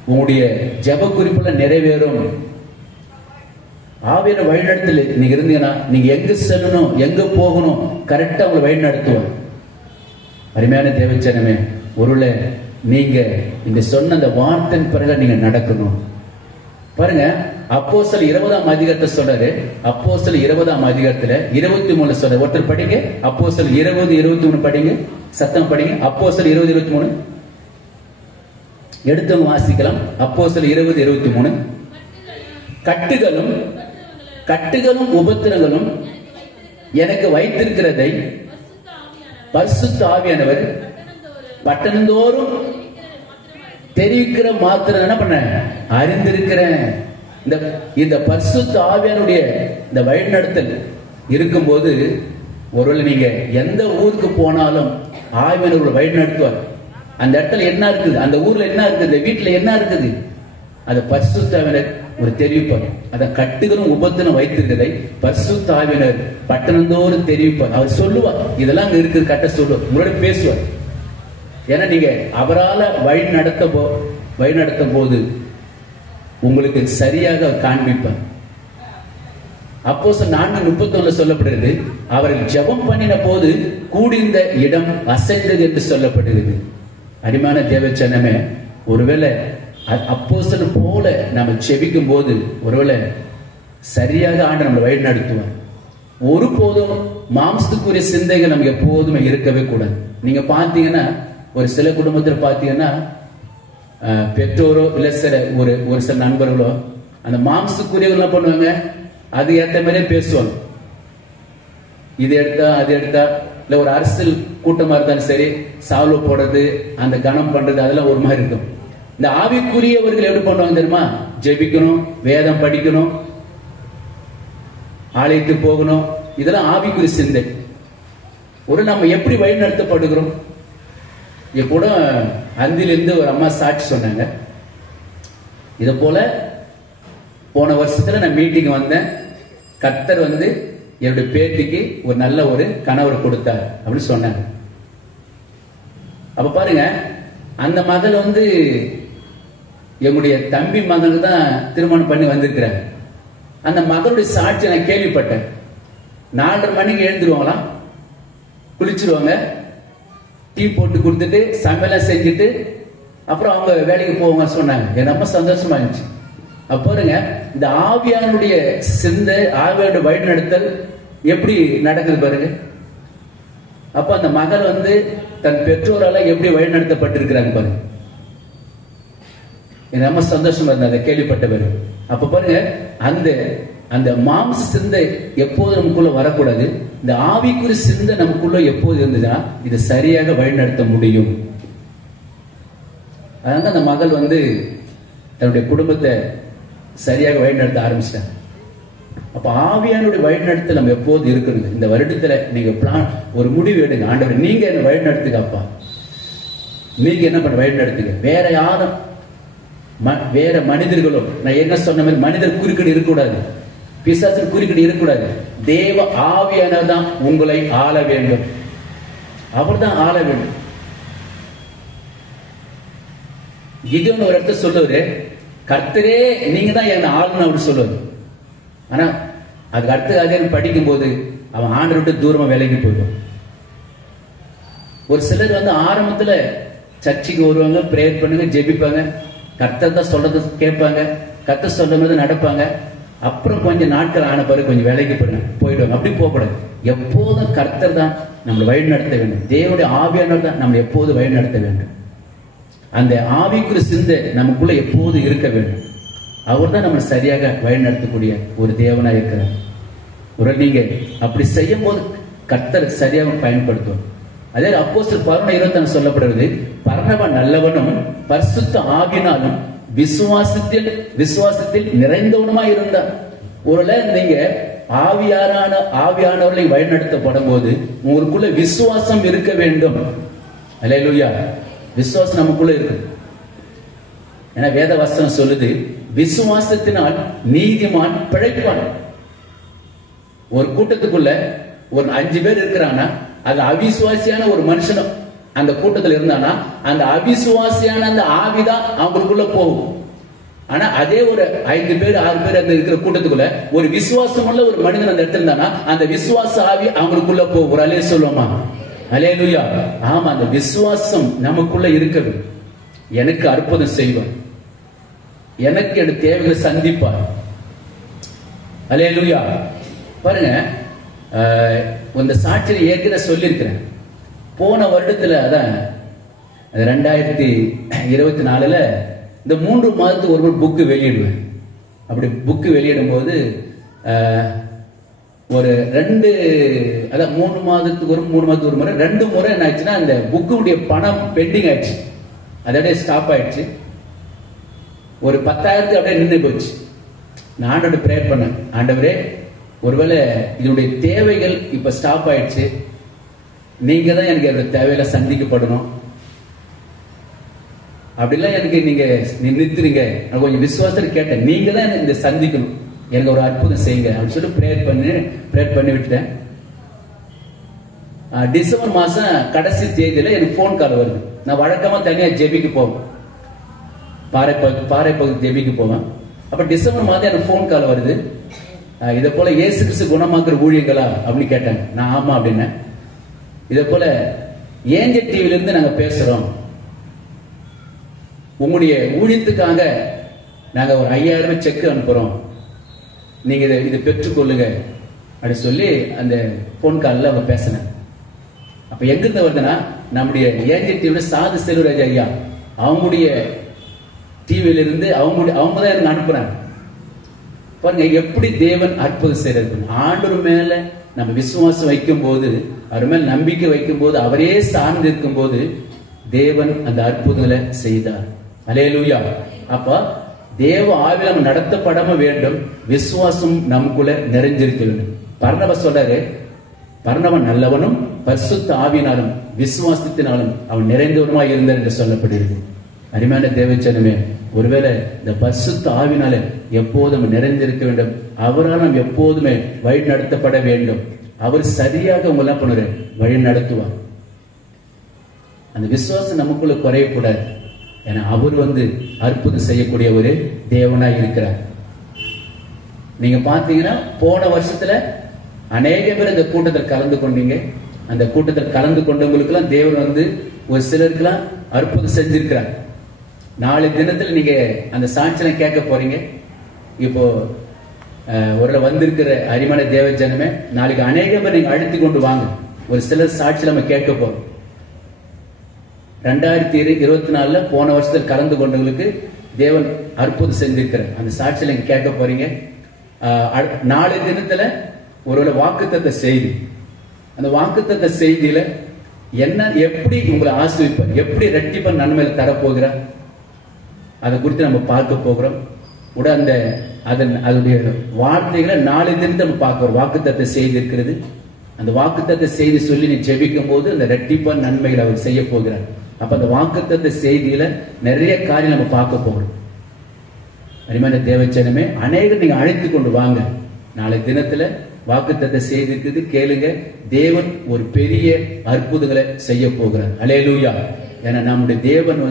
உங்களுடைய ஜெப குறிப்புல நிறைவேறும். ஆவியானவர் வழி நடத்தல் நீங்க இருந்தீங்கன்னா நீங்க எங்க செல்லணும், எங்க போகணும், கரெக்டா உங்களை வழி நடத்துவார். அருமையான தேவச்சனமே, ஒருவேளை நீங்க இந்த சொன்ன அந்த வார்த்தையின் பிறகு நீங்க நடக்கணும். பாருங்க, அப்போஸ்தலர் 20 சொல்றாரு. அப்போஸ்தலர் 20 23 சொல்றாரு. ஒருத்தர் படிங்க, அப்போஸ்தலர் 20:23 படிங்க, சத்தம் படிங்க. அப்போஸ்தலர் 20:23 எடுத்து வாசிக்கலாம். அப்போஸ்தலர் 20:23 கட்டுகளும் உபத்திரங்களும் எனக்கு வைத்திருக்கிறதை பரிசுத்த ஆவியானவர் பட்டணந்தோறும் தெரிவிக்கிற மாத்திரம் என்ன பண்ண அறிந்திருக்கிறேன். இந்த பரிசுத்த ஆவியானுடைய இந்த வழிநடத்தல் இருக்கும்போது ஒருவேளை நீங்க எந்த ஊருக்கு போனாலும் ஆவியானவர் வழி நடத்துவார். அந்த இடத்துல என்ன இருக்குது, அந்த ஊர்ல என்ன இருக்குது, வீட்டுல என்ன இருக்குது, அது பரிசுத்த ஆவியானவர் ஒரு தெரிவிப்பார். அத கட்டுகளும் உபத்திரம் வைத்திருக்கிறதை பரிசுத்த ஆவியானவர் பட்டணந்தோறும் தெரிவிப்பார். அவர் சொல்லுவார், இதெல்லாம் அங்க இருக்குது, கட்ட சொல்லுவார், உங்களோட பேசுவார். ஏன்னா நீங்க அவரால் வழி நடத்தும் போது உங்களுக்கு சரியாக காண்பிப்பார். அப்போஸ்தலர் 4:31 சொல்லப்படுகிறது, அவர்கள் ஜெபம் பண்ணின போது கூடிந்த இடம் அசைந்தது என்று சொல்லப்படுகிறது. அருமையான தேவச்சனமே, ஒருவேளை அப்போஸ்தலர் போல நம்ம செபிக்கும் போது ஒருவேளை சரியாக ஆண்டு நம்மளை வழி நடத்துவார். ஒருபோதும் மாம்சத்துக்குரிய சிந்தைகள் நமக்கு எப்போதுமே இருக்கவே கூடாது. நீங்க பாத்தீங்கன்னா ஒரு சில குடும்பத்தில் பாத்தீங்கன்னா பெற்றோரோ இல்ல ஒரு சில நண்பர்களோ அந்த மாம்சத்துக்குரியவங்க என்ன பண்ணுவாங்க, அது ஏற்ற மாதிரியே பேசுவாங்க. இது எடுத்தா அது எடுத்தா, இல்ல ஒரு அரசியல் கூட்டமா இருந்தாலும் சரி, சால்வ் போடுறது, அந்த கணம் பண்றது, அதெல்லாம் ஒரு மாதிரி இருக்கும். இந்த ஆவிக்குரியவர்கள் எப்படி பண்ணுவாங்க தெரியுமா? ஜெபிக்கணும், வேதம் படிக்கணும், ஆலயத்து போகணும், இதெல்லாம் ஆவிக்குரிய சிந்தை. ஒரு நம்ம எப்படி வழி நடத்தப்படுகிறோம்? கூட அந்திலிருந்து ஒரு அம்மா சாட்சி சொன்னாங்க. இத போல போன வருஷத்துல நான் மீட்டிங் வந்தேன், கர்த்தர் என்னுடைய பேத்திக்கு ஒரு நல்ல ஒரு கணவர் கொடுத்தார் அப்படின்னு சொன்னாங்க. அப்ப பாருங்க, அந்த மகள் எங்களுடைய தம்பி மகனுக்கு தான் திருமணம் பண்ணி வந்திருக்கிறாங்க. அந்த மகளுடைய சாட்சி நான் கேள்விப்பட்டேன். 4:30 மணிக்கு எழுந்துருவாங்களாம், குளிச்சிருவாங்க, டீ போட்டு கொடுத்துட்டு சமையலாம் செஞ்சுட்டு அப்புறம் அவங்க வேலைக்கு போவாங்க சொன்னாங்க. எனக்கு ரொம்ப சந்தோஷமா இருந்துச்சு. பாருங்க, இந்த ஆவியானுடைய சிந்தை, ஆவியானுடைய வழிநடத்தல் எப்படி நடக்குது பாருங்க. அப்ப அந்த மகள் தன் பெற்றோரால எப்படி வழிநடத்தப்பட்டிருக்கிறாங்க பாருங்க. ரொம்ப சந்தோஷமா இருந்தது அதை கேள்விப்பட்டவர். அப்ப பாருங்க, அந்த அந்த மாம்ச சிந்தை எப்போது நமக்குள்ள வரக்கூடாது, இந்த ஆவிக்குரிய சிந்தை நமக்குள்ள எப்போது இருந்ததுன்னா இது சரியாக வழிநடத்த முடியும். அதனால அந்த மகள் தன்னுடைய குடும்பத்தை சரியாக வழிநடத்த ஆரம்பிச்சிட்டாங்க. அப்ப ஆவியானுடைய வழிநடத்த நம்ம எப்போது இருக்கணும். இந்த வருடத்துல நீங்க ஒரு முடிவு எடுங்க, ஆண்டவர் நீங்க என்ன வழிநடத்துங்க அப்பா, நீங்க என்ன பண்ண வழிநடத்துங்க. வேற யாரும், வேற மனிதர்களும், நான் என்ன சொன்ன மாதிரி மனிதர் குறுக்கீடு இருக்கக்கூடாது, பிசாசு குறுக்கீடு இருக்கக்கூடாது. தேவ ஆவியானவர் தான் உங்களை ஆள வேண்டும், அவர் தான் ஆள வேண்டும். கிதியோன் ஒரு இடத்துல சொல்லுவாரு, கர்த்தரே நீங்க தான் என்ன ஆளுன்னு அவர் சொல்லுவாரு. ஆனா அதுக்கு அடுத்ததாக படிக்கும் போது அவன் ஆண்டவரை விட்டு தூரமா விலகி போயிடுவான். ஒரு சிலர் ஆரம்பத்துல சர்ச்சைக்கு வருவாங்க, பிரேயர் பண்ணுங்க, ஜெபிப்பாங்க, கர்த்தர் தான் சொல்றது கேட்பாங்க, கர்த்தர் சொல்ற மாதிரி நடப்பாங்க. அப்புறம் கொஞ்சம் நாட்கள் ஆன பிறகு கொஞ்சம் விலைக்கு போயிடுவாங்க. அப்படி போகக்கூடாது. எப்போதும் கர்த்தர் தான் நம்மளை வழி நடத்த வேண்டும். தேவனுடைய ஆவியானவர் தான் நம்மளை எப்போது வழி நடத்த வேண்டும். அந்த ஆவிக்குரிய சிந்தை நமக்குள்ள எப்போது இருக்க வேண்டும். அவர் தான் நம்மளை சரியாக வழி நடத்தக்கூடிய ஒரு தேவனா இருக்கிறார். ஒரு நீங்க அப்படி செய்யும் போது கர்த்தர் சரியாக பயன்படுத்துவார். அதே அப்போஸ்தலர் 11:21 சொல்லப்படுவது, பர்னபா நல்லவனும் பரிசுத்த ஆவியினாலும் விசுவாசத்தில் நிறைந்தவனுமாய் இருந்தார். ஒருவேளை நீங்க ஆவியானவர்களை வழிநடத்தப்படும் போது உங்களுக்குள்ள விசுவாசம் இருக்க வேண்டும். அல்லேலூயா. விசுவாசம் நமக்குள்ள இருக்கு. ஏன்னா வேத வசனம் சொல்லுது, விசுவாசத்தினால் நீதிமான் பிழைப்பான். ஒரு கூட்டத்துக்குள்ள ஒரு 5 பேர் இருக்கிறாங்கன்னா அது அவிசுவாசியான ஒரு மனுஷனும் அந்த கூட்டத்தில் இருந்தானா அந்த அவிசுவாசியான அந்த ஆவிதான் அவங்களுக்குள்ள போகும். ஆனா அதே ஒரு 5 பேர் 6 பேர் அந்த இருக்கிற கூட்டத்துக்குள்ள ஒரு விசுவாசம் உள்ள ஒரு மனிதன் அந்த இடத்துல இருந்தானா அந்த விசுவாச ஆவி அவங்களுக்குள்ள போகும். ஒரு அலே சொல்லுவோமா? அல்லேலூயா. ஆமா, அந்த விசுவாசம் நமக்குள்ள இருக்குது. எனக்கு அற்புதம் செய்வார், எனக்கு என் தேவைகளை சந்திப்பார். அல்லேலூயா. பாருங்க, இந்த சாட்சியை ஏற்கனவே சொல்லியிருக்கிறேன். போன வருடத்துல அதான் 2024 இந்த 3 மாதத்துக்கு ஒரு புக்கு வெளியிடுவேன். அப்படி புக்கு வெளியிடும் போது ஒரு 3 மாதத்துக்கு ஒரு முறை 2 முறை என்ன ஆயிடுச்சுன்னா அந்த புக்குடைய பணம் பெண்டிங் ஆயிடுச்சு, அதோட ஸ்டாப் ஆயிடுச்சு. ஒரு 10,000 அப்படியே நின்று போச்சு. நான் ஆண்டவரை பிரேயர் பண்ணேன், ஆண்டவரே ஒருவேளை இதனுடைய தேவைகள் இப்ப ஸ்டாப் ஆயிடுச்சு, நீங்க தான் எனக்கு என்னோட தேவையில சந்திக்கப்படணும், அப்படிலாம் எனக்கு நீங்க நிறுத்துறீங்க, நான் கொஞ்சம் விசுவாசத்தை கேட்டேன், நீங்க தான் எனக்கு இந்த சந்திக்கணும், எனக்கு ஒரு அற்புதம் செய்யுங்க அப்படின்னு சொல்லி பிரேயர் பண்ணி விட்டேன். டிசம்பர் மாசம் கடைசி தேதியில எனக்கு போன் கால் வருது. நான் வழக்கமா தனியா ஜெபிக்கு போவேன், பாறை பகுதி ஜெபிக்கு போவேன். அப்ப டிசம்பர் மாதம் எனக்கு போன் கால் வருது, இதை போல இயேசு கிறிஸ்து குணமாக்குற ஊழியங்களா அப்படின்னு கேட்டாங்க. நான் ஆமா அப்படின்னேன். இதை போல ஏஞ்சல் டிவில இருந்து நாங்க பேசுறோம், உங்களுடைய ஊழியத்துக்காக நாங்க ஒரு 5,000 செக் அனுப்புறோம், நீங்க இதை பெற்றுக்கொள்ளுங்க அப்படின்னு சொல்லி அந்த போன் காலில் அவங்க பேசினேன். அப்ப எங்கிருந்து வருதுன்னா நம்முடைய ஏஞ்சல் டிவில சாது செல்வராஜ் ஐயா அவங்களுடைய டிவியில இருந்து அவங்க தான் எனக்கு அனுப்புறாங்க. பாருங்க எப்படி தேவன் அற்புதம் செய்யறது. ஆண்டவர் மேல நம்ம விசுவாசம் வைக்கும் போது, அவர் மேல நம்பிக்கை வைக்கும் போது, அவரே சார்ந்து இருக்கும் போது தேவன் அந்த அற்புதங்களை செய்தார். அல்லேலூயா. அப்ப தேவ ஆவியில நம்ம நடத்தப்படாம வேண்டும், விசுவாசம் நமக்குள்ள நிறைஞ்சிருக்க வேண்டும். பர்னபா சொல்றாரு, பர்னபன் நல்லவனும் பரிசுத்த ஆவியினாலும் விசுவாசத்தினாலும் அவன் நிறைந்தவனுமாய் இருந்தார் என்று சொல்லப்படுகிறது. அருமையான தேவச்சனமே, ஒருவேளை இந்த பரிசுத்த ஆவினால எப்போதும் நிறைந்திருக்க வேண்டும், அவரால் நாம் எப்போதுமே வழி நடத்தப்பட வேண்டும். அவர் சரியாக உங்களை பண்ணுற வழி நடத்துவார். அந்த விசுவாசம் நமக்குள்ள குறையக்கூடாது. ஏன்னா அவர் அற்புதம் செய்யக்கூடிய ஒரு தேவனாய் இருக்கிறார். நீங்க பாத்தீங்கன்னா போன வருஷத்துல அநேக பேர் இந்த கூட்டத்தில் கலந்து கொண்டீங்க. அந்த கூட்டத்தில் கலந்து கொண்டவங்களுக்கு எல்லாம் தேவன் ஒரு சிலருக்குலாம் அற்புதம் செஞ்சிருக்கிறார். நாளை தினத்தில் நீங்க அந்த சாட்சியை கேட்க போறீங்க. இப்போ ஒரு வந்திருக்கிற அரிமான தேவ ஜனமே, நாளைக்கு அநேக பேர் நீங்க அழைத்து கொண்டு வாங்க. ஒரு சிலர் சாட்சி நம்ம கேட்க போறோம். 2024 போன வருஷத்தில் கலந்து கொண்டவங்களுக்கு தேவன் அற்புதம் செஞ்சிருக்கிறார். அந்த சாட்சியில நீங்க கேட்க போறீங்க. நாளைய தினத்துல ஒருவேளை வாக்குத்தத்த செய்தி, அந்த வாக்குத்தத்த செய்தியில என்ன, எப்படி உங்களை ஆசிர்வதிப்பார், எப்படி ரெட்டிப்பா நன்மையில தரப்போகிறார், அதை குறித்து நம்ம பார்க்க போகிறோம். உடனே அதனுடைய வார்த்தைகளை நாளை தினத்தை நம்ம பார்க்கிறோம். வாக்குத்தத்த செய்தி இருக்கிறது. அந்த வாக்குத்தத்த செய்தி சொல்லி நீ ஜெபிக்கும் போது அந்த ரெட்டிப்பா நன்மைகளை அவர் செய்ய போகிறார். அப்ப அந்த வாக்குத்தத்த செய்தியில நிறைய காரியம் நம்ம பார்க்க போகிறோம். அருமையான தேவச்சனமே, அநேகர் நீங்க அழைத்து கொண்டு வாங்க. நாளை தினத்துல வாக்குத்தத்த செய்தி இருக்குது, கேளுங்க. தேவன் ஒரு பெரிய அற்புதங்களை செய்ய போகிறார். அல்லேலூயா. ஏன்னா நம்முடைய தேவன்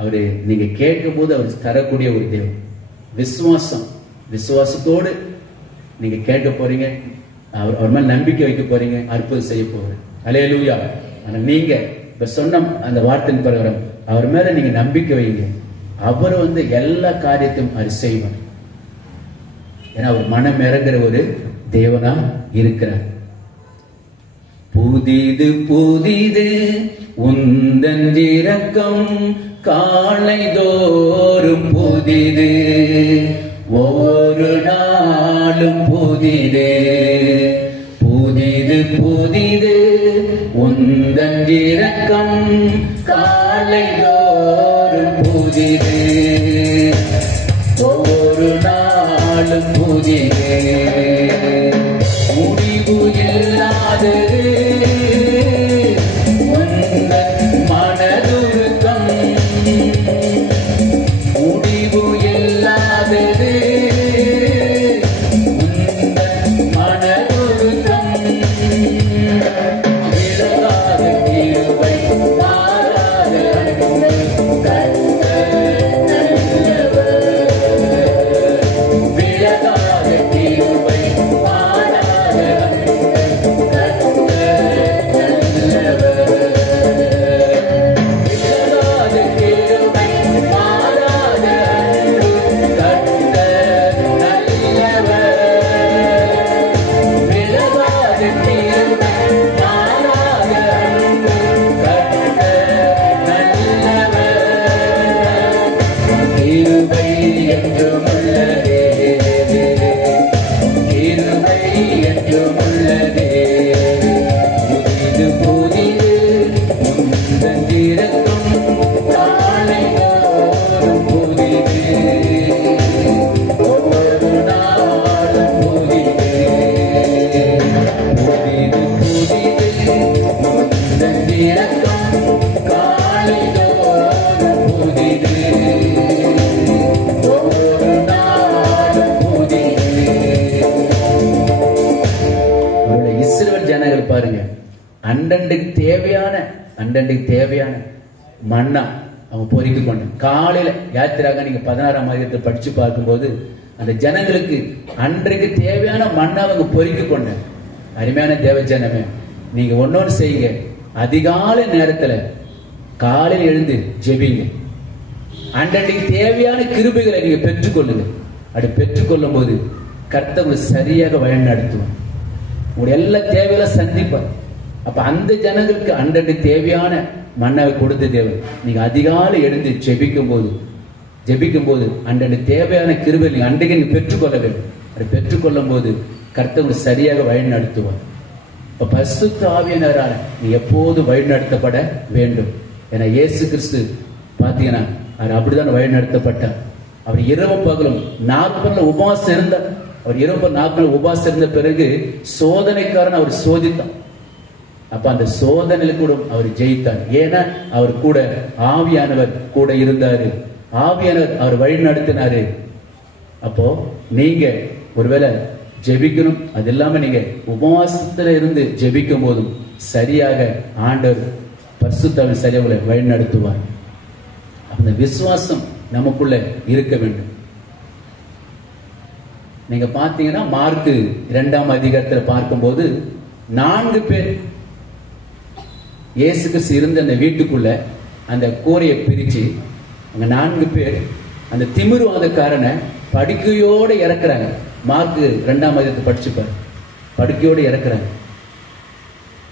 அவரு நீங்க கேட்கும் போது அவர் தரக்கூடிய ஒரு தேவன். விசுவாசத்தோடு நீங்க கேட்க போறீங்க, அவர் மேல நம்பிக்கை வைக்க போறீங்க, அற்புதம் செய்ய போகிறேன். அல்லேலூயா. ஆனா நீங்க இப்ப சொன்ன அந்த வார்த்தையின் பிரகாரம் அவர் மேல நீங்க நம்பிக்கை வைங்க. அவர் எல்லா காரியத்தையும் அவர் செய்வார். ஏன்னா அவர் மனம் இறங்குற ஒரு தேவனா இருக்கிறார். புதிது புதிது உந்தன் இரக்கம் காலை தோறும் புதிது, ஒவ்வொரு நாளும் புதிது. புதிது புதிது உந்தன் இரக்கம் காலை தோறும் புதிது, ஒவ்வொரு நாளும் புதிது. முடிவு இல்லாதது உந்தன் மனதுருக்கம், முடிவு இல்லாதது உந்தன் மனதுருக்கம். விலகாத கிருபை மாறாத அன்பு கர்த்தர் நல்லவர். விலகாத கிருபை மாறாத அன்பு கர்த்தர் நல்லவர். விலகாத கிருபை மாறாத அன்பு கர்த்தர் நல்லவர். விலகாத கிருபை மாறாத அன்பு கர்த்தர் நல்லவர். கிருபை என்றும் உள்ளதே, கிருபை என்றும் உள்ளதே. புதிது புதிது உந்தன் இரக்கம் காலை தோறும் புதிது, ஒவ்வொரு நாளும் புதிது. புதிது புதிது உந்தன் இரக்கம் காலை தோறும் புதிது, ஒவ்வொரு நாளும் புதிது. இஸ்ரவேல் ஜனங்கள் பாருங்க, அண்டண்டுக்கு தேவையான மன்னா அவங்க பொறுக்கி கொண்டு காலையில யாத்திராக நீங்க 16ஆம் அதிகாரத்தை படிச்சு பார்க்கும்போது அந்த ஜனங்களுக்கு அன்றைக்கு தேவையான மண்ணா அவங்க பொறுக்கி கொண்ட. அருமையான தேவ ஜனமே, நீங்க ஒன்னொன்னு செய்யுங்க. அதிகாலை நேரத்துல காலையில் எழுந்து ஜெபிங்க. அன்றைக்கு தேவையான கிருபைகளை நீங்க பெற்றுக்கொள்ளுங்க. அப்படி பெற்றுக்கொள்ளும் போது கர்த்தர் சரியாக வழி நடத்துவார். உங்களுடைய எல்லா தேவைகளை சந்திப்பார். அப்ப அந்த ஜனங்களுக்கு அன்றைக்கு தேவையான மண்ணை கொடுத்த தேவன். நீங்க அதிகாலை எழுந்து ஜெபிக்கும் போது அன்றைக்கு தேவையான கிருபை நீங்க அன்றைக்கு நீங்க பெற்றுக்கொள்ள வேண்டும். அதை பெற்றுக்கொள்ளும் போது கர்த்தர் சரியாக வழி நடத்துவார். இப்ப பரிசுத்த ஆவியானவரால் நீ எப்போது வழி நடத்தப்பட வேண்டும். ஏன்னா இயேசு கிறிஸ்து பாத்தீங்கன்னா அவர் அப்படிதான் வழி நடத்தப்பட்டார். அவர் இரவு பகலும் 40 நாள் உபவாசம் இருந்தார். அவர் இரவு 40 நாள் உபவாசம் இருந்த பிறகு சோதனைக்காரன் அவர் சோதித்தார். அப்ப அந்த சோதனையில கூட அவர் ஜெயித்தார். ஏன்னா அவர் கூட ஆவியானவர் கூட இருந்தாரு. ஆவியானவர் அவர் வழி நடத்தினாரு. அப்போ நீங்க ஒருவேளை ஜெபிக்கணும், அது இல்லாம நீங்க உபவாசத்துல இருந்து ஜெபிக்கும் போதும் சரியாக ஆண்டவர் பரிசுத்தாவின் சரியாக வழி நடத்துவார். அந்த விசுவாசம் நமக்குள்ள இருக்க வேண்டும். நீங்க பாத்தீங்கன்னா மார்க் 2ஆம் அதிகாரத்துல பார்க்கும்போது 4 பேர் இயேசு கிறிஸ்து இருந்த அந்த வீட்டுக்குள்ள அந்த கூரையை பிரிச்சு அங்க 4 பேர் அந்த திமிர்வாதக்காரனை படுக்கையோடு இறக்குறாங்க. மார்க்கு 2ஆம் அதிகாரத்தை படிச்சுப்பாரு. படுக்கையோடு இறக்குறாங்க.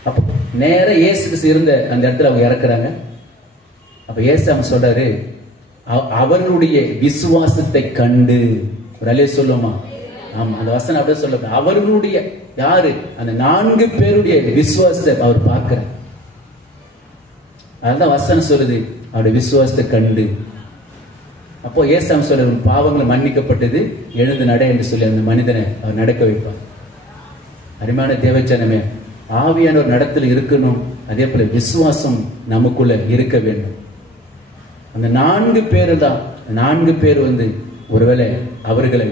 அப்ப நேர இயேசு கிறிஸ்து இருந்த அந்த இடத்துல அவங்க இறக்குறாங்க. அப்ப இயேசு அவங்க சொல்றாரு, அவர்களுடைய விசுவாசத்தை கண்டு. ஒரு அலே சொல்லுமா? ஆமா, அந்த வசனம் அப்படியே சொல்ல. அவர்களுடைய யாரு? அந்த 4 பேருடைய விசுவாசத்தை அவர் பார்க்கிறார். அதுதான் வசனம் சொல்லுது, அவருடைய விசுவாசத்தை கண்டு. அப்போ ஏசாமி சொல்ற பாவங்களை மன்னிக்கப்பட்டது, எழுந்து நட என்று சொல்லி அந்த மனிதனை அவர் நடக்க வைப்பார். அருமையான தேவச்சனமே, ஆவியான ஒரு நடத்துல இருக்கணும். அதே போல விசுவாசம் நமக்குள்ள இருக்க வேண்டும். அந்த 4 பேரு தான், 4 பேர் வந்து ஒருவேளை அவர்களை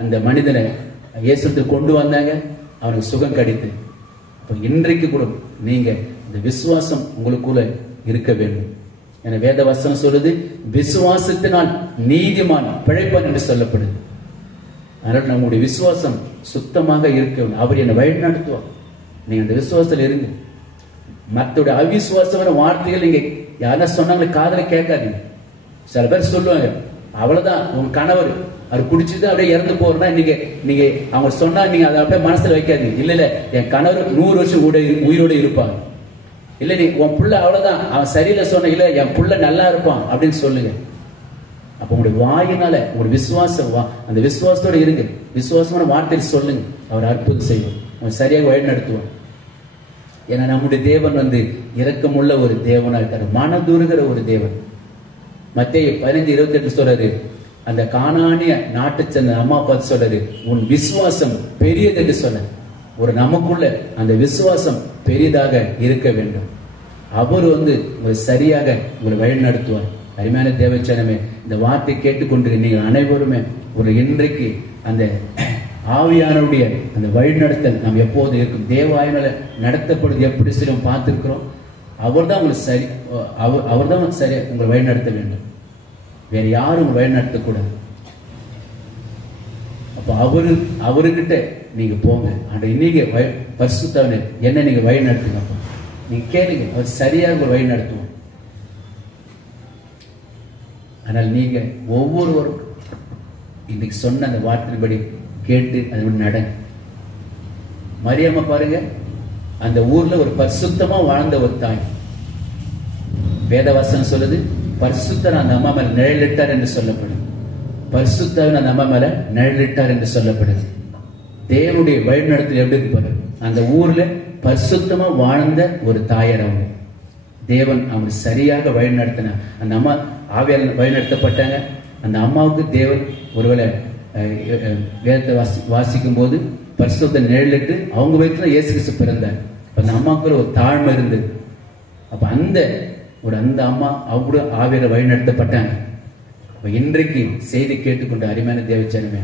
அந்த மனிதனை இயேசுவுக்கு கொண்டு வந்தாங்க, அவனுக்கு சுகம் கிடைத்து. அப்ப இன்றைக்கு கூட நீங்க இந்த விசுவாசம் உங்களுக்குள்ள இருக்க வேண்டும். என வேத வசனம் சொல்லுது, விசுவாசத்தினால் நீதிமான் பிழைப்பான் என்று சொல்லப்படுது. அதனால நம்முடைய விசுவாசம் சுத்தமாக இருக்க வேண்டும். அவர் என்னை வழி நடத்துவார். நீங்க அந்த விசுவாசத்தில் இருங்க. மற்றோட அவிசுவாசமான வார்த்தைகள் நீங்க யாரா சொன்னாங்களே காதல கேட்காதீங்க. சில பேர் சொல்லுவாங்க, அவ்வளவுதான் உங்க கணவர் அவர் குடிச்சுட்டு அப்படியே இறந்து போறா, நீங்க அவங்க சொன்னா நீங்க அதை அப்படியே மனசுல வைக்காதீங்க. இல்ல என் கணவர் 100 வருஷம் உயிரோடு இருப்பாங்க. இல்ல நீ உன் புள்ள அவ்வளவுதான் அவன் சரியில்லை சொன்ன, இல்ல என் புள்ள நல்லா இருப்பான் அப்படின்னு சொல்லுங்க. அப்ப உங்களுடைய வாயினால உங்களுடைய விசுவாசம், அந்த விசுவாசத்தோட இருங்க. விசுவாசமான வார்த்தையில் சொல்லுங்க, அவர் அற்புதம் செய்வோம், அவர் சரியாக வழி நடத்துவோம். ஏன்னா நம்முடைய தேவன் வந்து இரக்கமுள்ள ஒரு தேவனா இருக்காரு, மனதுருகிற ஒரு தேவன். மத்தேயு 15:28 சொல்றாரு, அந்த கானானிய நாட்டை சேர்ந்த அம்மா பார்த்து சொல்றாரு, உன் விசுவாசம் பெரியது என்று சொன்ன. ஒரு நமக்குள்ள அந்த விசுவாசம் பெரியதாக இருக்க வேண்டும். அவர் வந்து சரியாக உங்களை வழி நடத்துவார். அருமையான தேவச்சனமே, இந்த வார்த்தை கேட்டுக்கொண்டு நீங்கள் அனைவருமே ஒரு இன்றைக்கு அந்த ஆவியானுடைய அந்த வழிநடத்தல் நாம் எப்போது இருக்கும். தேவாயனால நடத்தப்படுது எப்படி சரி பார்த்திருக்கிறோம். அவர் தான் உங்களுக்கு சரி, அவர் தான் சரி உங்களை வழிநடத்த வேண்டும். வேற யாரும் உங்களை வழிநடத்தக்கூடாது. அப்ப அவருக்கிட்ட நீங்க போங்க. இன்னைக்கு பரிசுத்தவனே என்ன நீங்க வழி நடத்துங்க. நீங்க கேளுங்க, அவர் சரியாக ஒரு வழி நடத்துவோம். ஆனால் நீங்க ஒவ்வொருவரும் இன்னைக்கு சொன்ன அந்த வார்த்தையின்படி கேட்டு அது நடங்க. மரியம்மா பாருங்க, அந்த ஊர்ல ஒரு பரிசுத்தமா வாழ்ந்த ஒரு தாய். வேதவசனம் சொல்லுது, பரிசுத்தர் அந்த அம்மா மேல நிழலிட்டார் என்று சொல்லப்படுது. பரிசுத்தவன் அந்த அம்மா மேல நிழலிட்டார் என்று சொல்லப்படுது. தேவனுடைய வழிநடத்தல் எப்படி இருப்பாரு? அந்த ஊர்ல பரிசுத்தமா வாழ்ந்த ஒரு தாயார் அவங்க. தேவன் அவங்க சரியாக வழிநடத்தின. அந்த அம்மா ஆவியால் வழிநடத்தப்பட்டாங்க. அந்த அம்மாவுக்கு தேவன் ஒருவேளை வேதத்தை வாசிக்கும் போது பரிசுத்த நிழலிட்டு அவங்க வயிற்றுல இயேசு கிறிஸ்து பிறந்தார். அந்த அம்மாவுக்கு ஒரு தாழ்மை இருந்தது. அப்ப அந்த அம்மா அவங்க ஆவியால வழிநடத்தப்பட்டாங்க. அப்ப இன்றைக்கு செய்தி கேட்டுக்கொண்ட அருமையான தேவச்சனமே,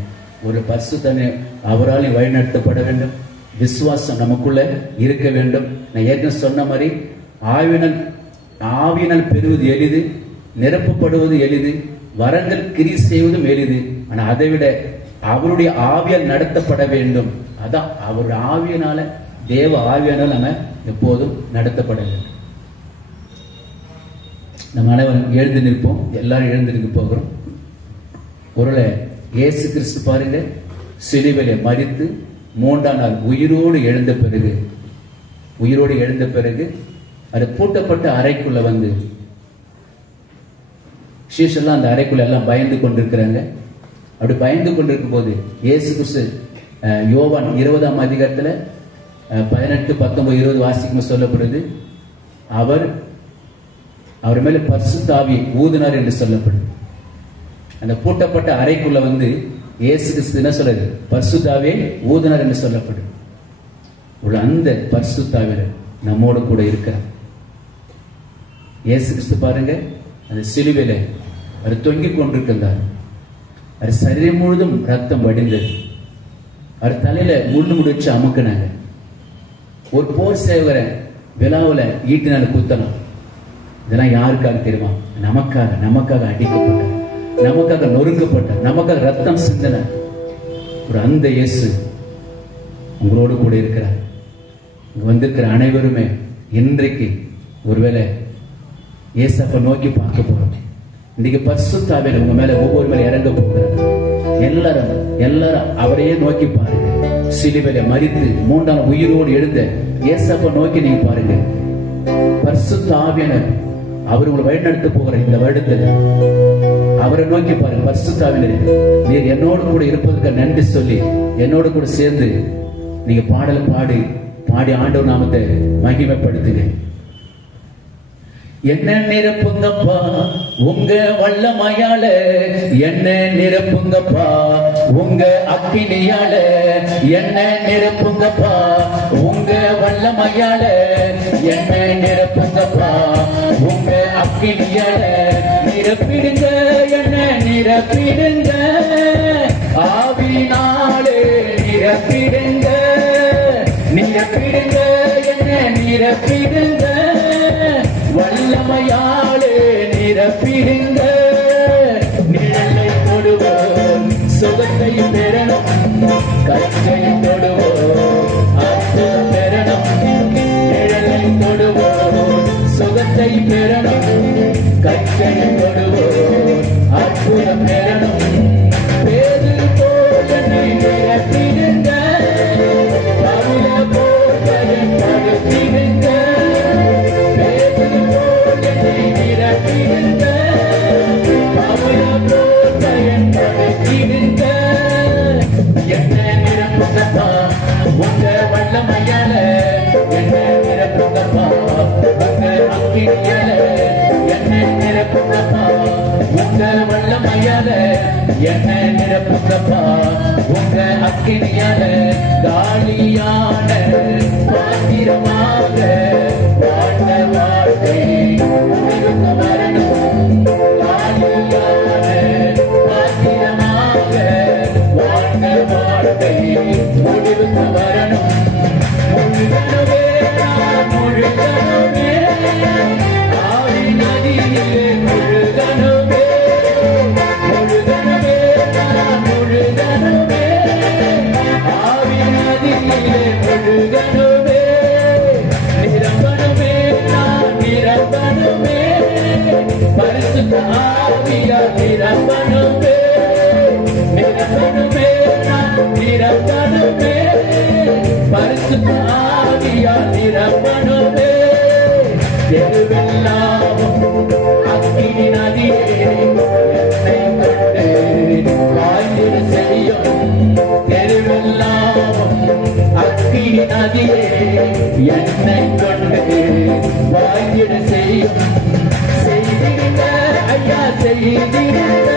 ஒரு பரிசுத்தனை அவரால் வழிநடத்தப்பட வேண்டும். விசுவாசம் நமக்குள்ள இருக்க வேண்டும். நான் ஏற்கனவே சொன்ன மாதிரி ஆவியினால் பெறுவது எளிது, நிரப்பப்படுவது எளிது, வரங்கள் கிரி செய்வதும் எளிது. ஆனா அதை விட அவருடைய ஆவியால் நடத்தப்பட வேண்டும். அதான் அவருடைய ஆவியினால, தேவ ஆவியானால் நம்ம எப்போதும் நடத்தப்பட வேண்டும். நம்ம அனைவரும் எழுந்து நிற்போம். எல்லாரும் எழுந்து நிற்க போகிறோம். ஒருவேளை இயேசு கிறிஸ்து பாருங்க, சிலுவையிலே மரித்து 3ஆம் நாள் உயிரோடு எழுந்த பிறகு அது பூட்டப்பட்ட அறைக்குள்ள வந்து சீஷெல்லாம் அந்த அறைக்குள்ள எல்லாம் பயந்து கொண்டிருக்கிறாங்க. அப்படி பயந்து கொண்டிருக்கும் போது இயேசு கிறிஸ்து யோவான் 20ஆம் அதிகாரத்துல 18, 19, 20 வாசிக்கும் சொல்லப்படுது, அவர் மேல பரிசுத்த ஆவி ஊதினார் என்று சொல்லப்படுது. அந்த பூட்டப்பட்ட அறைக்குள்ள வந்து இயேசு கிறிஸ்து என்ன சொல்றது? பரிசுத்த ஆவியை ஊதினார் என்று சொல்லப்படுது. அந்த பரிசுத்த ஆவியார் நம்மோடு கூட இருக்கிறார். இயேசு கிறிஸ்து பாருங்க, அந்த சிலுவையில அவர் தொங்கிக் கொண்டிருக்கிறார். அவர் சரீரம் முழுதும் ரத்தம் வடிந்தது. அவர் தலையில முள்ளு முடிச்சு அமுக்கினாங்க. ஒரு போர் சேவகரை விழாவில ஈட்டினால குத்தணும். இதெல்லாம் யாருக்காக தெரியுமா? நமக்காக அடிக்கப்பட்டார், நமக்காக நொறுக்கப்பட்டார், நமக்காக ரத்தம் சிந்தின அந்த இயேசு உங்களோடு கூட இருக்கிறார். இங்க வந்திருக்கிற அனைவருமே இன்றைக்கு ஒருவேளை இயேசப்ப நோக்கி பார்க்க போறோம். இன்னைக்கு பரிசுத்த ஆவியானவர் உங்க மேல ஒவ்வொரு மேல இறங்க போகிறார். எல்லாரும் அவரையே நோக்கி பாருங்க. சிலுவையில மரித்து 3ஆம் நாள் உயிரோடு எழுந்த இயேசுவை நோக்கி நீங்க பாருங்க. பரிசுத்த ஆவியானவர் அவர் உங்களை வழிநடத்த போகிற இந்த வருடத்துல அவரை நோக்கி பாருங்க. பரிசுத்த ஆவியானவர் நீர் என்னோடு கூட இருப்பதற்கு நன்றி சொல்லி என்னோடு கூட சேர்ந்து நீங்க பாடல் பாடி ஆண்டவர் நாமத்தை மகிமைப்படுத்துங்க. என்ன நிரப்புங்கப்பா உங்க வல்லமையால, என்ன நிரப்புங்கப்பா உங்க அக்கினியால, என்ன நிரப்புங்கப்பா உங்க வல்லமையால, என்ன நிரப்புங்கப்பா உங்க அக்கினியால, நிரப்பிடுங்க என்ன நிரப்பிடுங்க, ஆவினாலே நிரப்பிடுங்க, நிரப்பிடுங்க என்ன நிரப்பிடுங்க, வல்லமையாலே நிரப்பிடுங்க. நிழலை தொடுவோம் சுகத்தை பெறணும், கற்றை தொடுவோம் அற்புதம் பெறணும். நிழலை தொடுவோம் சுகத்தை பெறணும், கற்றை தொடுவோம் அற்புதம் பெறணும். பேரு போல் என்னை நிரப்பிடுங்க, பவுல போல் பயன்படுத்திடுங்க, என்ன நிரப்புங்கப்பா உங்க வல்லமையால, என்ன நிரப்புங்கப்பா உங்க அக்கினியால, என்ன நிரப்புங்கப்பா உங்க வல்லமையால, என்ன நிரப்புங்கப்பா உங்க அக்கினியால. காலியான பாத்திரமாக வாழ்ந்த வாழ்க்கை முடிவுக்கு வரணும், காலியான பாத்திரமாக வாழ்ந்த வாழ்க்கை முடிவுக்கு வரணும். முழுகனவே நான் முழுகனவே, ஆவி நதியிலே முழுகனவே, முழுகனவே நான் முழுகனவே, ஆவி நதியிலே முழுகனவே, நிரம்பனவே நான் நிரம்பனவே, பரிசுத்த ஆவியால் நிரம்பனவே, நிரம்பனவே நான் நிரம்பனவே, பரிசுத்த ஆவியால் நிரம்பனவே. தெருவெல்லாம் அக்கினி நதியே என்னை கண்டு வாய்ந்திட செய்யும், தெருவெல்லாம் அக்கினி நதியே என்னை கொண்டு வாய்ந்திட செய்யும். செய்திருந்த ஐயா செய்திருந்த,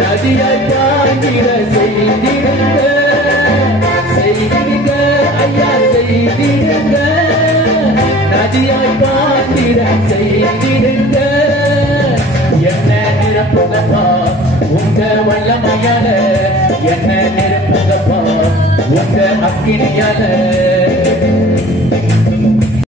நதியாய் பாய்ந்திட செய்திருந்த, செய்திருந்த ஐயா செய்திருந்த, நதியாய் பாய்ந்திட செய்திருந்த. என்ன நிரப்புங்கப்பா உங்க வல்லமையால, என்ன நிரப்புங்கப்பா உங்க அக்கினியால.